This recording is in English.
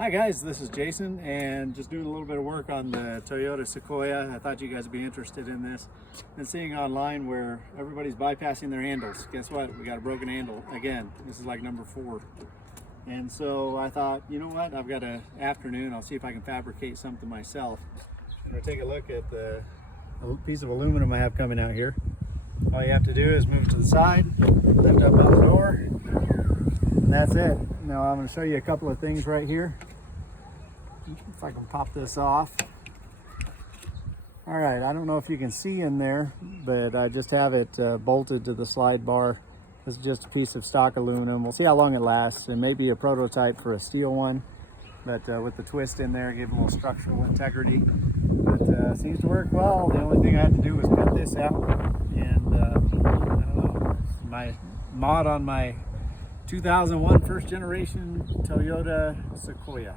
Hi guys, this is Jason and just doing a little bit of work on the Toyota Sequoia. I thought you guys would be interested in this. Been seeing online where everybody's bypassing their handles. Guess what? We got a broken handle again. This is like number 4. And so I thought, you know what? I've got an afternoon. I'll see if I can fabricate something myself. I'm gonna take a look at the piece of aluminum I have coming out here. All you have to do is move to the side, lift up on the door, and that's it. Now I'm going to show you a couple of things right here. If I can pop this off. All right, I don't know if you can see in there, but I just have it bolted to the slide bar. This is just a piece of stock aluminum. We'll see how long it lasts. It may be a prototype for a steel one, but with the twist in there, give it a little structural integrity. But seems to work well. The only thing I had to do was cut this out, and I don't know, my mod on my 2001 first generation Toyota Sequoia.